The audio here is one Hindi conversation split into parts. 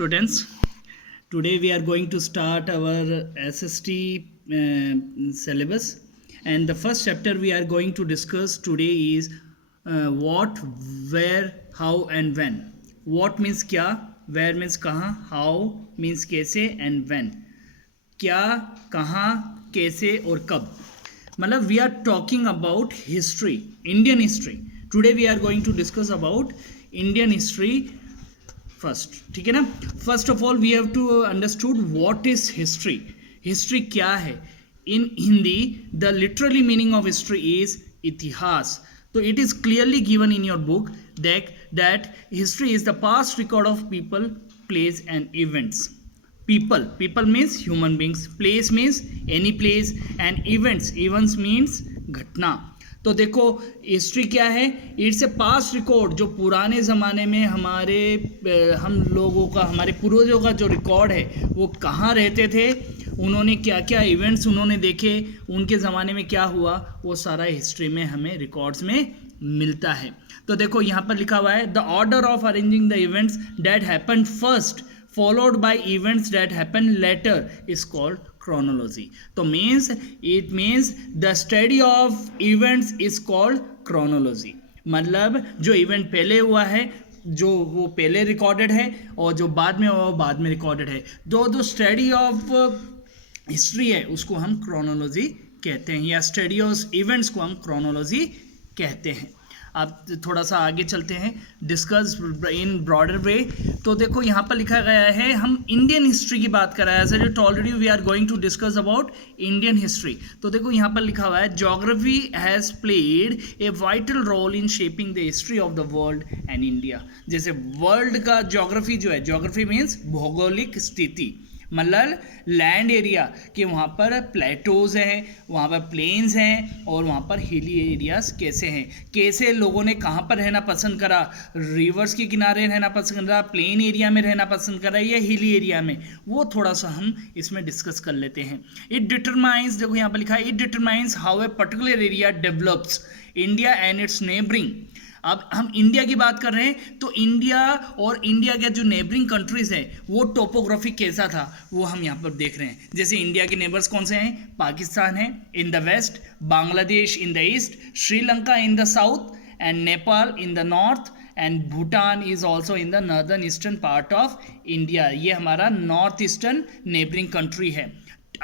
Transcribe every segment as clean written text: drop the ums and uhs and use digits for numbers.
students. Today we are going to start our SST syllabus, and the first chapter we are going to discuss today is what, where, how and when. What means क्या, where means कहाँ, how means कैसे and when. क्या, कहाँ, कैसे और कब. मतलब we are talking about history, Indian history. Today we are going to discuss about Indian history first. ठीक है ना. First of all we have to understood what is history. History क्या है. In Hindi the literally meaning of history is इतिहास. तो it is clearly given in your book that history is the past record of people, place and events. people means human beings, place means any place, and events means घटना. तो देखो हिस्ट्री क्या है. It's a past record. जो पुराने ज़माने में हम लोगों का, हमारे पूर्वजों का जो रिकॉर्ड है वो कहाँ रहते थे, उन्होंने क्या क्या इवेंट्स उन्होंने देखे, उनके ज़माने में क्या हुआ, वो सारा हिस्ट्री में हमें रिकॉर्ड्स में मिलता है. तो देखो यहाँ पर लिखा हुआ है the order of arranging the events that happen first followed by events that happen later is called chronology. तो it means the study of events is called chronology. मतलब जो इवेंट पहले हुआ है, जो वो पहले रिकॉर्डेड है, और जो बाद में हुआ वो बाद में रिकॉर्डेड है. जो स्टडी ऑफ हिस्ट्री है उसको हम क्रोनोलॉजी कहते हैं, या स्टडी ऑफ इवेंट्स को हम क्रोनोलॉजी कहते हैं. अब थोड़ा सा आगे चलते हैं, डिस्कस इन ब्रॉडर वे. तो देखो यहाँ पर लिखा गया है, हम इंडियन हिस्ट्री की बात कर रहे हैं. As already we are going to discuss about Indian history. तो देखो यहाँ पर लिखा हुआ है geography has played a vital role in shaping the history of the world and India. जैसे वर्ल्ड का ज्योग्राफी जो है, ज्योग्राफी मीन्स भौगोलिक स्थिति, मतलब लैंड एरिया कि वहाँ पर प्लेटोज़ हैं, वहाँ पर प्लेन्स हैं, और वहाँ पर हिली एरियाज कैसे हैं, कैसे लोगों ने कहाँ पर रहना पसंद करा, रिवर्स के किनारे रहना पसंद करा, प्लेन एरिया में रहना पसंद करा, या हिली एरिया में, वो थोड़ा सा हम इसमें डिस्कस कर लेते हैं. इट डिटरमाइंस, देखो यहाँ पर लिखा है, it determines how a particular area develops India and it's neighbouring. अब हम इंडिया की बात कर रहे हैं, तो इंडिया और इंडिया के जो नेबरिंग कंट्रीज़ हैं वो टोपोग्राफी कैसा था वो हम यहाँ पर देख रहे हैं. जैसे इंडिया के नेबर्स कौन से हैं, पाकिस्तान है in the west, Bangladesh in the east, Sri Lanka in the south, and Nepal in the north, and Bhutan is also in the northern eastern part of India. ये हमारा नॉर्थ ईस्टर्न नेबरिंग कंट्री है,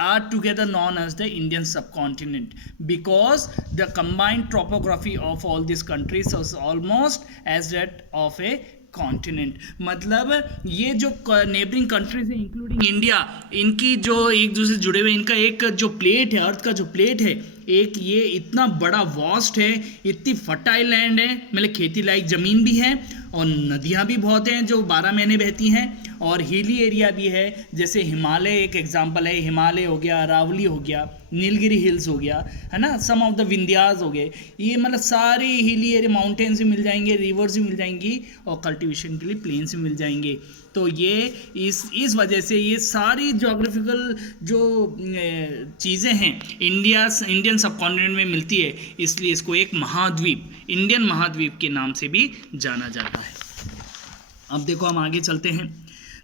are together known as the Indian subcontinent because the combined topography of all these countries is almost as that of a continent. मतलब ये जो नेबरिंग कंट्रीज हैं इंक्लूडिंग इंडिया, इनकी जो एक दूसरे से जुड़े हुए, इनका एक जो प्लेट है, अर्थ का जो प्लेट है, एक ये इतना बड़ा वास्ट है, इतनी फर्टाइल लैंड है, मतलब खेती लायक ज़मीन भी है, और नदियाँ भी बहुत हैं जो 12 महीने बहती हैं, और हिली एरिया भी है. जैसे हिमालय एक एग्जांपल है, हिमालय हो गया, अरावली हो गया, नीलगिरी हिल्स हो गया, है ना, सम ऑफ द विंध्यास हो गए. ये मतलब सारे हिली एरिया, माउंटेन्स भी मिल जाएंगे, रिवर्स भी मिल जाएंगी, और कल्टीवेशन के लिए प्लेन्स भी मिल जाएंगे. तो ये इस वजह से ये सारी जोग्राफिकल जो चीज़ें हैं इंडियन सबकॉन्टिनेंट में मिलती है, इसलिए इसको एक महाद्वीप, इंडियन महाद्वीप के नाम से भी जाना जाता है. अब देखो हम आगे चलते हैं.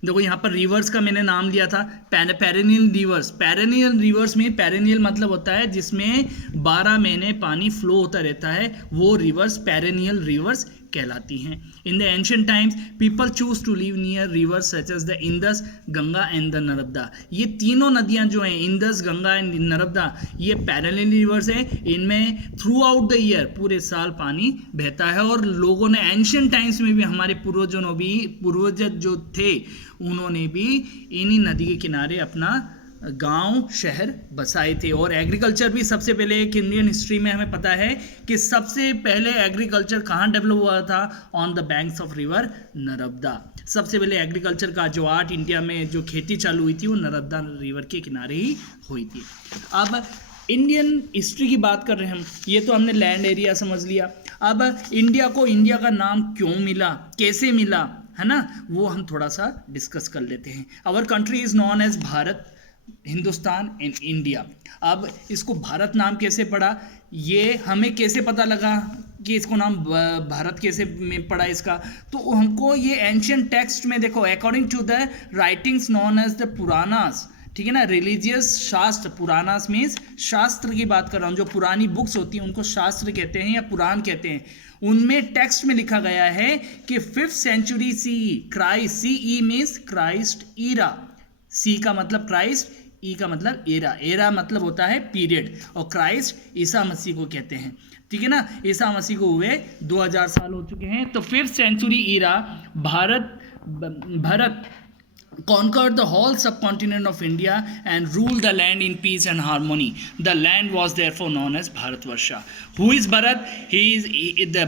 देखो यहाँ पर रिवर्स का मैंने नाम लिया था, पेरेनियल रिवर्स. पेरेनियल रिवर्स में, पेरेनियल मतलब होता है जिसमें 12 महीने पानी फ्लो होता रहता है, वो रिवर्स पेरेनियल रिवर्स कहलाती हैं. In the ancient times people choose to live near rivers such as the Indus, Ganga and the Narmada. ये तीनों नदियाँ जो हैं, इंदस, गंगा एंड नर्मदा, ये पैरेलल रिवर्स हैं. इनमें थ्रू आउट द ईयर, पूरे साल पानी बहता है, और लोगों ने एंशिएंट टाइम्स में भी, हमारे पूर्वज जो थे उन्होंने भी इन्हीं नदी के किनारे अपना गांव, शहर बसाए थे. और एग्रीकल्चर भी सबसे पहले, एक इंडियन हिस्ट्री में हमें पता है कि सबसे पहले एग्रीकल्चर कहाँ डेवलप हुआ था, on the banks of river Narmada. सबसे पहले एग्रीकल्चर का जो आर्ट इंडिया में जो खेती चालू हुई थी वो नर्मदा रिवर के किनारे ही हुई थी. अब इंडियन हिस्ट्री की बात कर रहे हैं हम, ये तो हमने लैंड एरिया समझ लिया. अब इंडिया को इंडिया का नाम क्यों मिला, कैसे मिला, है ना, वो हम थोड़ा सा डिस्कस कर लेते हैं. Our country is known as Bharat, Hindustan and India. अब इसको भारत नाम कैसे पड़ा, ये हमें कैसे पता लगा, कि इसको नाम भारत कैसे में पड़ा इसका, तो हमको ये एंशियंट टेक्स्ट में देखो, according to the writings known as the Puranas, ठीक है ना, रिलीजियस शास्त्र, पुरानास मीन्स शास्त्र की बात कर रहा हूँ, जो पुरानी बुक्स होती हैं उनको शास्त्र कहते हैं या पुराण कहते हैं, उनमें टेक्स्ट में लिखा गया है कि 5th सेंचुरी सी क्राइस्ट, सी ई मीन्स क्राइस्ट ईरा, सी का मतलब क्राइस्ट, ई का मतलब एरा, एरा मतलब होता है पीरियड, और क्राइस्ट ईसा मसीह को कहते हैं, ठीक है ना, ईसा मसीह को हुए 2000 साल हो चुके हैं। तो 5th century era Bharat conquered the whole subcontinent of India and ruled the land in peace and harmony. The land was therefore known as Bharatvarsha. Who is Bharat?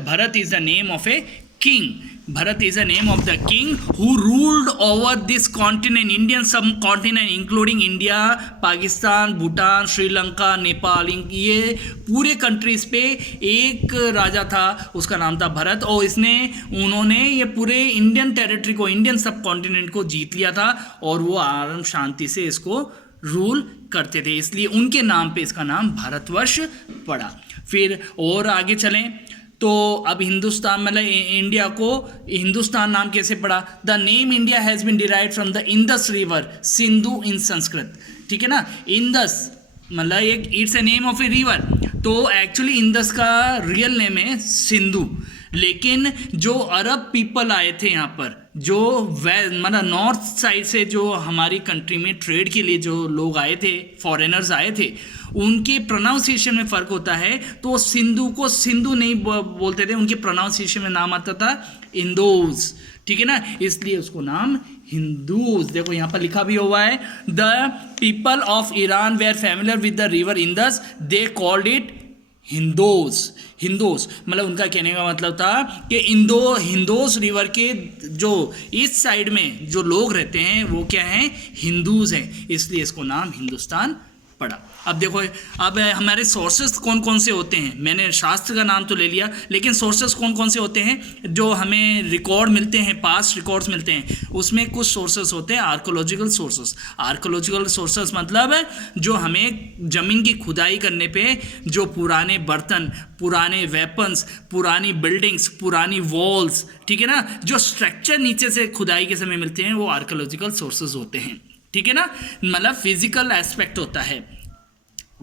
Bharat is the name of a king. Bharat is the name of the king who ruled over this continent, Indian subcontinent, including India, Pakistan, Bhutan, Sri Lanka, Nepal. ये पूरे कंट्रीज पे एक राजा था, उसका नाम था भरत, और उन्होंने ये पूरे इंडियन टेरिटरी को, इंडियन सब कॉन्टिनेंट को जीत लिया था, और वो आराम शांति से इसको रूल करते थे, इसलिए उनके नाम पे इसका नाम भारतवर्ष पड़ा। फिर और आगे चलें तो अब हिंदुस्तान मतलब इंडिया को हिंदुस्तान नाम कैसे पड़ा? The name India has been derived from the Indus river, Sindhu in Sanskrit, ठीक है ना, इंदस मतलब एक it's a name of a river, तो एक्चुअली इंदस का रियल नेम है सिंधु, लेकिन जो अरब पीपल आए थे यहाँ पर, जो मतलब नॉर्थ साइड से जो हमारी कंट्री में ट्रेड के लिए जो लोग आए थे, फॉरेनर्स आए थे, उनके प्रोनाउंसिएशन में फ़र्क होता है, तो सिंधु को सिंधु नहीं बोलते थे, उनके प्रोनाउंसिएशन में नाम आता था इंदोज, ठीक है ना, इसलिए उसको नाम हिंदूज, देखो यहाँ पर लिखा भी हुआ है, the people of Iran were familiar with the river Indus, they called it Hindos. Hindos मतलब उनका कहने का मतलब था कि हिंदोज रिवर के जो ईस्ट साइड में जो लोग रहते हैं वो क्या हैं, हिंदूज हैं, इसलिए इसको नाम हिंदुस्तान पड़ा। अब देखो, अब हमारे सोर्सेस कौन कौन से होते हैं, मैंने शास्त्र का नाम तो ले लिया, लेकिन सोर्सेस कौन कौन से होते हैं जो हमें रिकॉर्ड मिलते हैं, पास्ट रिकॉर्ड्स मिलते हैं, उसमें कुछ सोर्सेस होते हैं आर्कोलॉजिकल सोर्सेस। आर्कोलॉजिकल सोर्सेस मतलब जो हमें ज़मीन की खुदाई करने पे जो पुराने बर्तन, पुराने वेपन्स, पुरानी बिल्डिंग्स, पुरानी वॉल्स, ठीक है ना, जो स्ट्रक्चर नीचे से खुदाई के समय मिलते हैं वो आर्कोलॉजिकल सोर्सेस होते हैं, ठीक है ना, मतलब फिजिकल एस्पेक्ट होता है।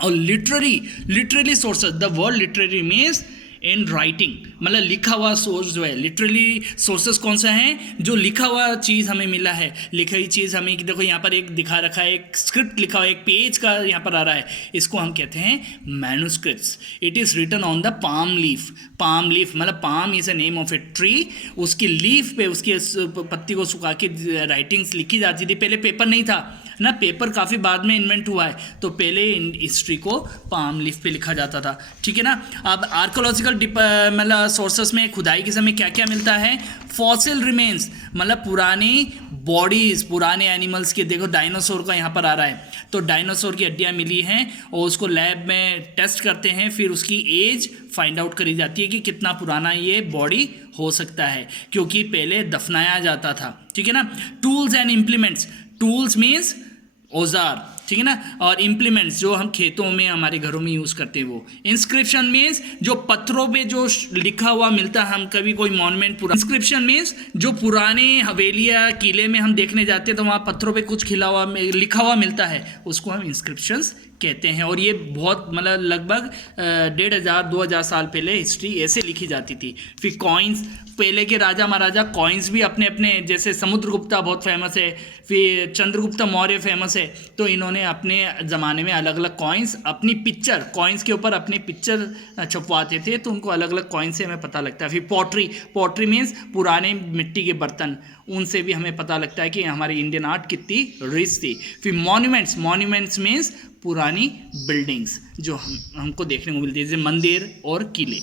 और literally sources, the word literary means in writing, मतलब लिखा हुआ सोर्स जो है, लिटरली सोर्सेस कौन सा है, जो लिखा हुआ चीज़ हमें मिला है, लिखी हुई चीज़ हमें, देखो यहाँ पर एक दिखा रखा है, एक स्क्रिप्ट लिखा हुआ है, एक पेज का यहाँ पर आ रहा है, इसको हम कहते हैं manuscripts. It is written on the palm leaf, palm leaf मतलब palm is a name of a tree, उसकी लीफ पे, उसकी पत्ती को सुखा के राइटिंग्स लिखी जाती थी, पहले पेपर नहीं था ना, पेपर काफ़ी बाद में इन्वेंट हुआ है, तो पहले हिस्ट्री को पाम लीफ पे लिखा जाता था, ठीक है ना। अब आर्कोलॉजिकल मतलब सोर्सेस में खुदाई के समय क्या क्या मिलता है, फॉसिल रिमेन्स मतलब पुरानी बॉडीज, पुराने एनिमल्स के, देखो डायनासोर का यहाँ पर आ रहा है, तो डायनासोर की हड्डियाँ मिली हैं और उसको लैब में टेस्ट करते हैं, फिर उसकी एज फाइंड आउट करी जाती है कि कितना पुराना ये बॉडी हो सकता है, क्योंकि पहले दफनाया जाता था, ठीक है ना। Tools and implements, tools means औजार, ठीक है ना, और इम्प्लीमेंट्स जो हम खेतों में, हमारे घरों में यूज़ करते हैं वो। इंस्क्रिप्शन मीन्स जो पत्थरों पे जो लिखा हुआ मिलता है, हम कभी कोई मॉन्यूमेंट पूरा, इंस्क्रिप्शन मीन्स जो पुराने हवेलियाँ, किले में हम देखने जाते हैं तो वहाँ पत्थरों पे कुछ लिखा हुआ मिलता है, उसको हम इंस्क्रिप्शंस कहते हैं। और ये बहुत मतलब लगभग 1500-2000 साल पहले हिस्ट्री ऐसे लिखी जाती थी। फिर कॉइन्स, पहले के राजा महाराजा कॉइन्स भी अपने अपने, जैसे समुद्रगुप्ता बहुत फेमस है, फिर चंद्रगुप्ता मौर्य फेमस है, तो इन्होंने अपने ज़माने में अलग अलग कॉइन्स, अपनी पिक्चर, कॉइन्स के ऊपर अपने पिक्चर छपवाते थे, तो उनको अलग अलग कॉइन से हमें पता लगता है। फिर पॉटरी मीन्स पुराने मिट्टी के बर्तन, उनसे भी हमें पता लगता है कि हमारी इंडियन आर्ट कितनी रिच थी। फिर मॉन्यूमेंट्स मीन्स पुरानी बिल्डिंग्स जो हमको देखने को मिलती है, जैसे मंदिर और किले।